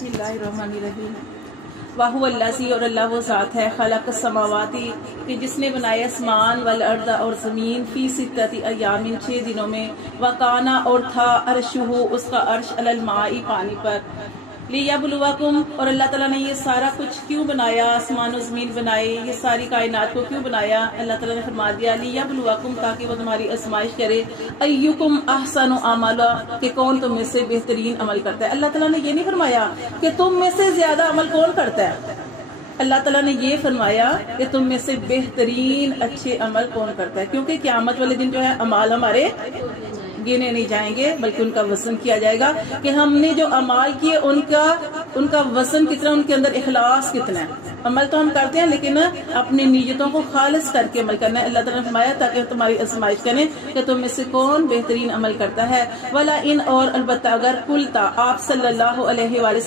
बिस्मिल्लाहिर्रहमानिर्रहीम। वाहु अल्लाज़ी, और अल्लाह वो ज़ात है, खलक़ समावाती कि जिसने बनाया आसमान वल अर्द और ज़मीन, फी सित्तति अय्यामिन 6 दिनों में, वकाना और था अर्शुहु उसका अर्श अलल माई पानी पर, लियब्लुवकुम और अल्लाह ताला ने ये सारा कुछ क्यों बनाया, आसमान और ज़मीन बनाए, ये सारी कायनात को क्यों बनाया। अल्लाह ताला ने फरमा दिया लियब्लुवकुम, ताकि वो तुम्हारी आजमाइश करे, अय्युकुम अहसनु अमला कि कौन तुम में से बेहतरीन अमल करता है। अल्लाह ताला ने ये नहीं फरमाया कि तुम में से ज्यादा अमल कौन करता है, अल्लाह ताला ने ये फरमाया कि तुम में से बेहतरीन अच्छे अमल कौन करता है, क्योंकि क़यामत वाले दिन जो है अमाल हमारे गिने नहीं जाएंगे बल्कि उनका वजन किया जाएगा कि हमने जो अमाल किए उनका वजन कितना, उनके अंदर इखलास कितना है। अमल तो हम करते हैं लेकिन अपनी नीयतों को खालिस करके अमल करना है। अल्लाह ताला ने फरमाया ताकि तुम्हारी आजमाइश करें कि तुम में से कौन बेहतरीन अमल करता है। वला इन और अलबत्ता अगर कुलता आप सल्लल्लाहु अलैहि वसल्लम